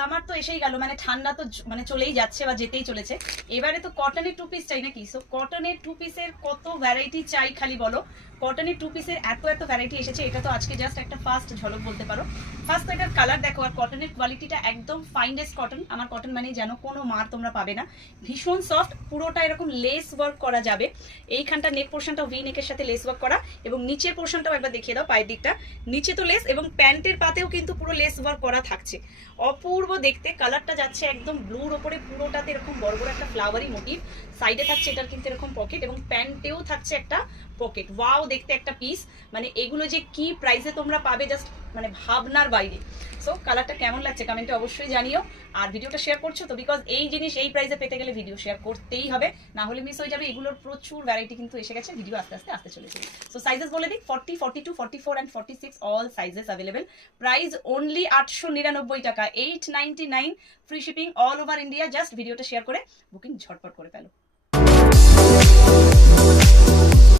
Summer তো এসেই গেল, মানে ঠান্ডা তো মানে চলেই যাচ্ছে বা যেতেই চলেছে। এবারে তো কটনের 2 পিস চাই নাকি? সো কটনের 2 পিসের কত ভ্যারাইটি চাই খালি বলো। কটনের 2 পিসের এত এত ভ্যারাইটি এসেছে, এটা তো আজকে জাস্ট একটা ফার্স্ট ঝলক বলতে পারো। ফার্স্ট তো এটার কালার দেখো, আর কটনের কোয়ালিটিটা একদম ফাইনেস্ট কটন। আমার কটন মানে জানো কোনো মার তোমরা পাবে না, ভীষণ সফট, পুরোটা এরকম লেস ওয়ার্ক করা যাবে। এইখানটা নেক পোর্শনটা ভি নেকের সাথে লেস ওয়ার্ক করা, এবং নিচের পোর্শনটাও একবার দেখিয়ে দাও, পায়ের দিকটা নিচে তো লেস, এবং প্যান্টের পাতেও কিন্তু পুরো লেস ওয়ার্ক করা থাকছে। অপূর্ব দেখতে, কালারটা যাচ্ছে একদম ব্লুর ওপরে, পুরোটাতে এরকম বড় বড় একটা ফ্লাওয়ারি মোটিভ। সাইডে থাকছে এটার কিন্তু এরকম পকেট, এবং প্যান্টেও থাকছে একটা পকেট। ওয়াও দেখতে একটা পিস, মানে এগুলো যে কি প্রাইসে তোমরা পাবে জাস্ট মানে ভাবনার বাইরে। সো কালারটা কেমন লাগছে কমেন্টে অবশ্যই জানিও। আর ভিডিওটা শেয়ার করছো তো, বিকজ এই জিনিস এই প্রাইসে পেতে গেলে ভিডিও শেয়ার করতেই হবে, না হলে মিস হয়ে যাবে। এগুলোর প্রচুর ভ্যারাইটি কিন্তু এসে গেছে, ভিডিও আস্তে আস্তে আসতে চলেছে। সো সাইজেস বলে দিই, 40, 42, 44 and 46 all sizes available. Price only 899 টাকা, 899, free shipping all over India. Just ভিডিওটা শেয়ার করে বুকিং ঝটপট করে ফেলো।